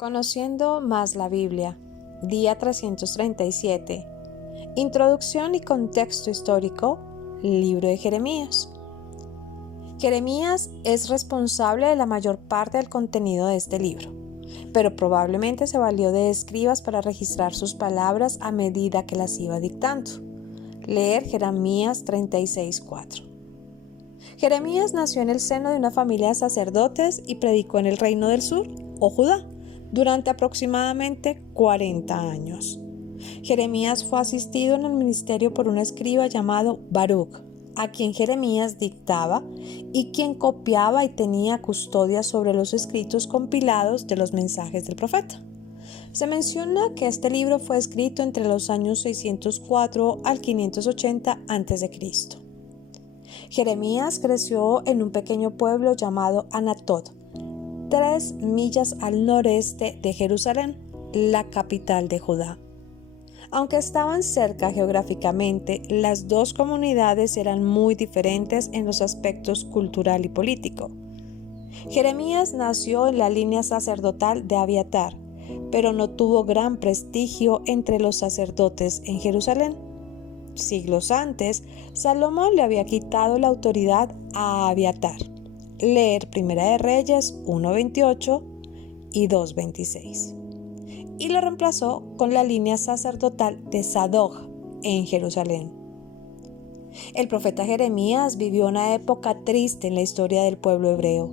Conociendo más la Biblia, día 337. Introducción y contexto histórico, libro de Jeremías. Jeremías es responsable de la mayor parte del contenido de este libro, pero probablemente se valió de escribas para registrar sus palabras a medida que las iba dictando. Leer Jeremías 36:4. Jeremías nació en el seno de una familia de sacerdotes y predicó en el reino del sur, o Judá, durante aproximadamente 40 años. Jeremías fue asistido en el ministerio por un escriba llamado Baruc, a quien Jeremías dictaba y quien copiaba y tenía custodia sobre los escritos compilados de los mensajes del profeta. Se menciona que este libro fue escrito entre los años 604 al 580 a.C. Jeremías creció en un pequeño pueblo llamado Anatot, 3 millas al noreste de Jerusalén, la capital de Judá. Aunque estaban cerca geográficamente, las dos comunidades eran muy diferentes en los aspectos cultural y político. Jeremías nació en la línea sacerdotal de Abiatar, pero no tuvo gran prestigio entre los sacerdotes en Jerusalén. Siglos antes, Salomón le había quitado la autoridad a Abiatar. Leer Primera de Reyes 1:28 y 2:26. Y lo reemplazó con la línea sacerdotal de Sadoc en Jerusalén. El profeta Jeremías vivió una época triste en la historia del pueblo hebreo.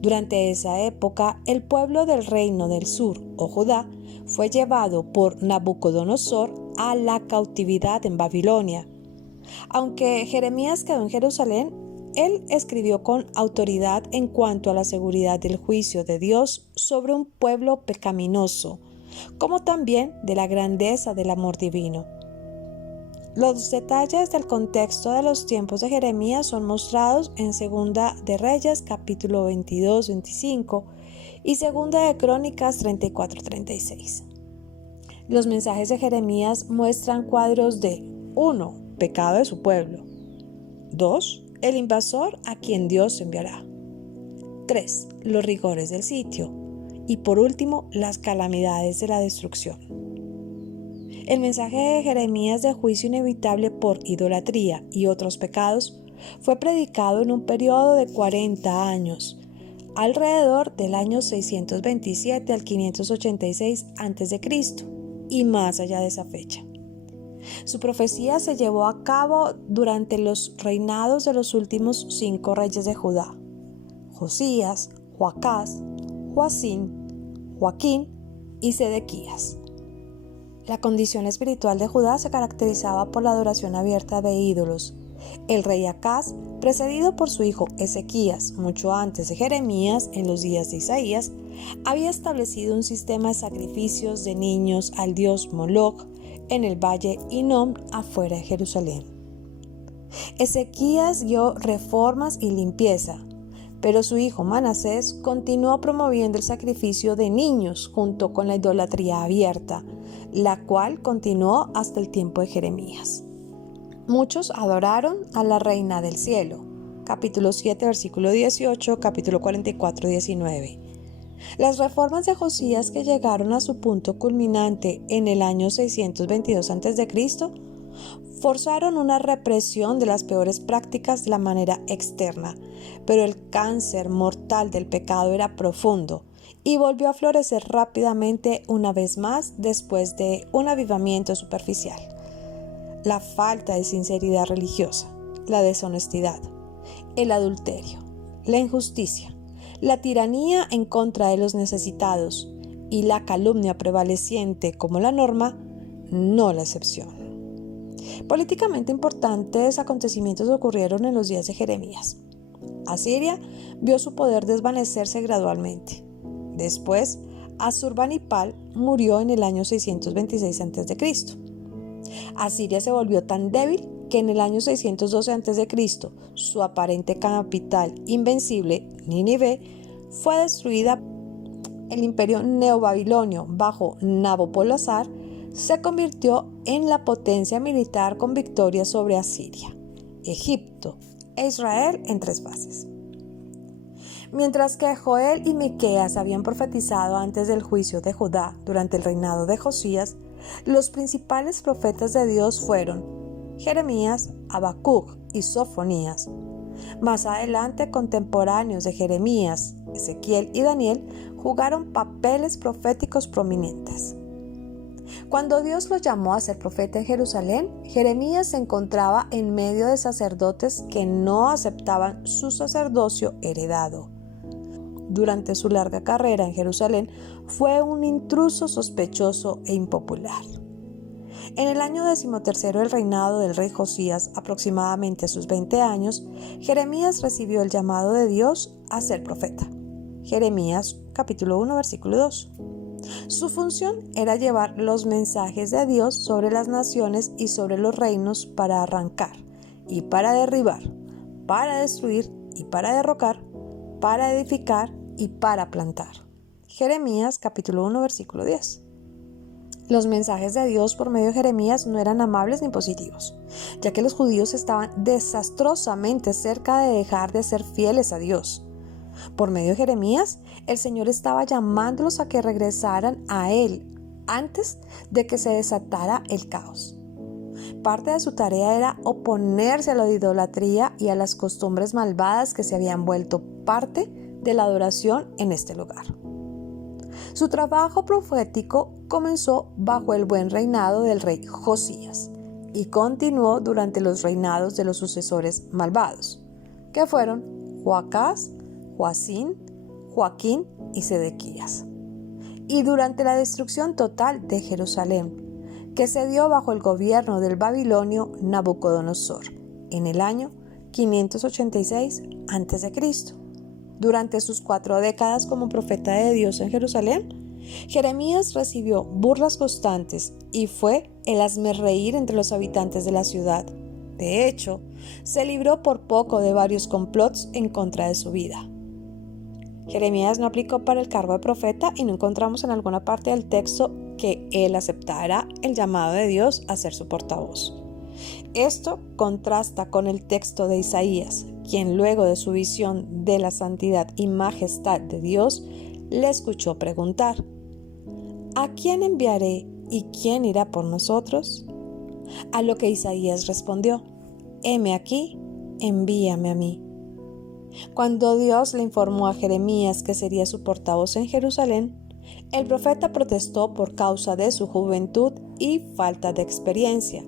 Durante esa época, el pueblo del reino del sur, o Judá, fue llevado por Nabucodonosor a la cautividad en Babilonia. Aunque Jeremías quedó en Jerusalén, él escribió con autoridad en cuanto a la seguridad del juicio de Dios sobre un pueblo pecaminoso, como también de la grandeza del amor divino. Los detalles del contexto de los tiempos de Jeremías son mostrados en Segunda de Reyes, capítulo 22-25 y Segunda de Crónicas 34-36. Los mensajes de Jeremías muestran cuadros de 1. Pecado de su pueblo. 2. El invasor a quien Dios enviará. 3. Los rigores del sitio. Y por último, las calamidades de la destrucción. El mensaje de Jeremías de juicio inevitable por idolatría y otros pecados fue predicado en un periodo de 40 años, alrededor del año 627 al 586 a.C. y más allá de esa fecha. Su profecía se llevó a cabo durante los reinados de los últimos 5 reyes de Judá: Josías, Joacás, Joacín, Joaquín y Sedequías. La condición espiritual de Judá se caracterizaba por la adoración abierta de ídolos. El rey Acaz, precedido por su hijo Ezequías mucho antes de Jeremías, en los días de Isaías, había establecido un sistema de sacrificios de niños al dios Moloch en el valle Hinnom afuera de Jerusalén. Ezequías dio reformas y limpieza, pero su hijo Manasés continuó promoviendo el sacrificio de niños junto con la idolatría abierta, la cual continuó hasta el tiempo de Jeremías. Muchos adoraron a la reina del cielo, capítulo 7, versículo 18, capítulo 44, 19. Las reformas de Josías, que llegaron a su punto culminante en el año 622 a.C., forzaron una represión de las peores prácticas de la manera externa, pero el cáncer mortal del pecado era profundo y volvió a florecer rápidamente una vez más después de un avivamiento superficial. La falta de sinceridad religiosa, la deshonestidad, el adulterio, la injusticia, la tiranía en contra de los necesitados y la calumnia prevaleciente como la norma, no la excepción. Políticamente importantes acontecimientos ocurrieron en los días de Jeremías. Asiria vio su poder desvanecerse gradualmente. Después, Asurbanipal murió en el año 626 a.C. Asiria se volvió tan débil que en el año 612 a.C. su aparente capital invencible, Nínive, fue destruida. El imperio neobabilonio bajo Nabopolassar se convirtió en la potencia militar con victoria sobre Asiria, Egipto e Israel en 3 fases. Mientras que Joel y Miqueas habían profetizado antes del juicio de Judá durante el reinado de Josías, los principales profetas de Dios fueron Jeremías, Habacuc y Sofonías. Más adelante, contemporáneos de Jeremías, Ezequiel y Daniel jugaron papeles proféticos prominentes. Cuando Dios lo llamó a ser profeta en Jerusalén, Jeremías se encontraba en medio de sacerdotes que no aceptaban su sacerdocio heredado. Durante su larga carrera en Jerusalén, fue un intruso sospechoso e impopular. En el año 13 del reinado del rey Josías, aproximadamente a sus 20 años, Jeremías recibió el llamado de Dios a ser profeta. Jeremías capítulo 1, versículo 2. Su función era llevar los mensajes de Dios sobre las naciones y sobre los reinos para arrancar y para derribar, para destruir y para derrocar, para edificar y para plantar. Jeremías capítulo 1, versículo 10. Los mensajes de Dios por medio de Jeremías no eran amables ni positivos, ya que los judíos estaban desastrosamente cerca de dejar de ser fieles a Dios. Por medio de Jeremías, el Señor estaba llamándolos a que regresaran a Él antes de que se desatara el caos. Parte de su tarea era oponerse a la idolatría y a las costumbres malvadas que se habían vuelto parte de la adoración en este lugar. Su trabajo profético comenzó bajo el buen reinado del rey Josías y continuó durante los reinados de los sucesores malvados, que fueron Joacás, Joacín, Joaquín y Sedequías, y durante la destrucción total de Jerusalén, que se dio bajo el gobierno del babilonio Nabucodonosor en el año 586 a.C. Durante sus 4 décadas como profeta de Dios en Jerusalén, Jeremías recibió burlas constantes y fue el hazmerreír entre los habitantes de la ciudad. De hecho, se libró por poco de varios complots en contra de su vida. Jeremías no aplicó para el cargo de profeta y no encontramos en alguna parte del texto que él aceptara el llamado de Dios a ser su portavoz. Esto contrasta con el texto de Isaías, quien luego de su visión de la santidad y majestad de Dios, le escuchó preguntar: ¿a quién enviaré y quién irá por nosotros? A lo que Isaías respondió: heme aquí, envíame a mí. Cuando Dios le informó a Jeremías que sería su portavoz en Jerusalén, el profeta protestó por causa de su juventud y falta de experiencia.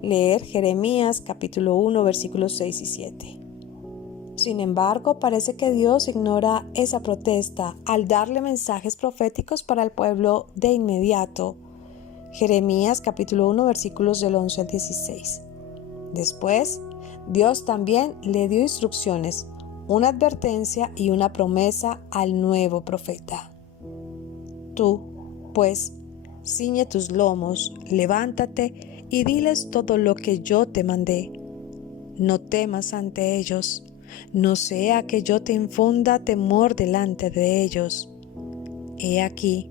Leer Jeremías capítulo 1 versículos 6 y 7. Sin embargo, parece que Dios ignora esa protesta al darle mensajes proféticos para el pueblo de inmediato. Jeremías capítulo 1 versículos del 11 al 16. Después, Dios también le dio instrucciones, una advertencia y una promesa al nuevo profeta. Tú, pues, ciñe tus lomos, levántate y diles todo lo que yo te mandé. No temas ante ellos, no sea que yo te infunda temor delante de ellos. He aquí,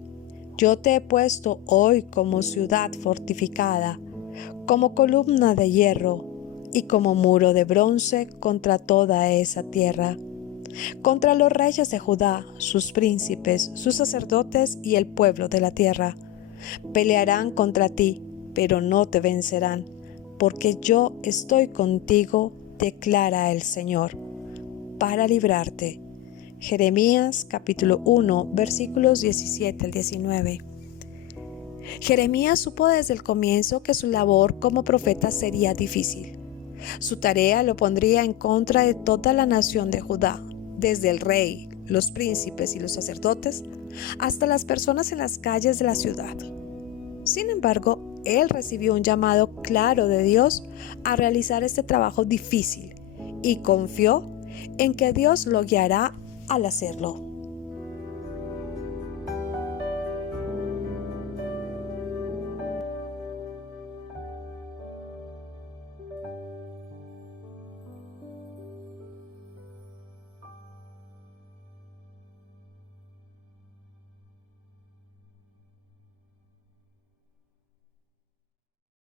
yo te he puesto hoy como ciudad fortificada, como columna de hierro y como muro de bronce contra toda esa tierra, contra los reyes de Judá, sus príncipes, sus sacerdotes y el pueblo de la tierra. Pelearán contra ti, pero no te vencerán, porque yo estoy contigo, declara el Señor, para librarte. Jeremías capítulo 1 versículos 17 al 19. Jeremías supo desde el comienzo que su labor como profeta sería difícil. Su tarea lo pondría en contra de toda la nación de Judá, desde el rey, los príncipes y los sacerdotes, hasta las personas en las calles de la ciudad. Sin embargo, él recibió un llamado claro de Dios a realizar este trabajo difícil y confió en que Dios lo guiará al hacerlo.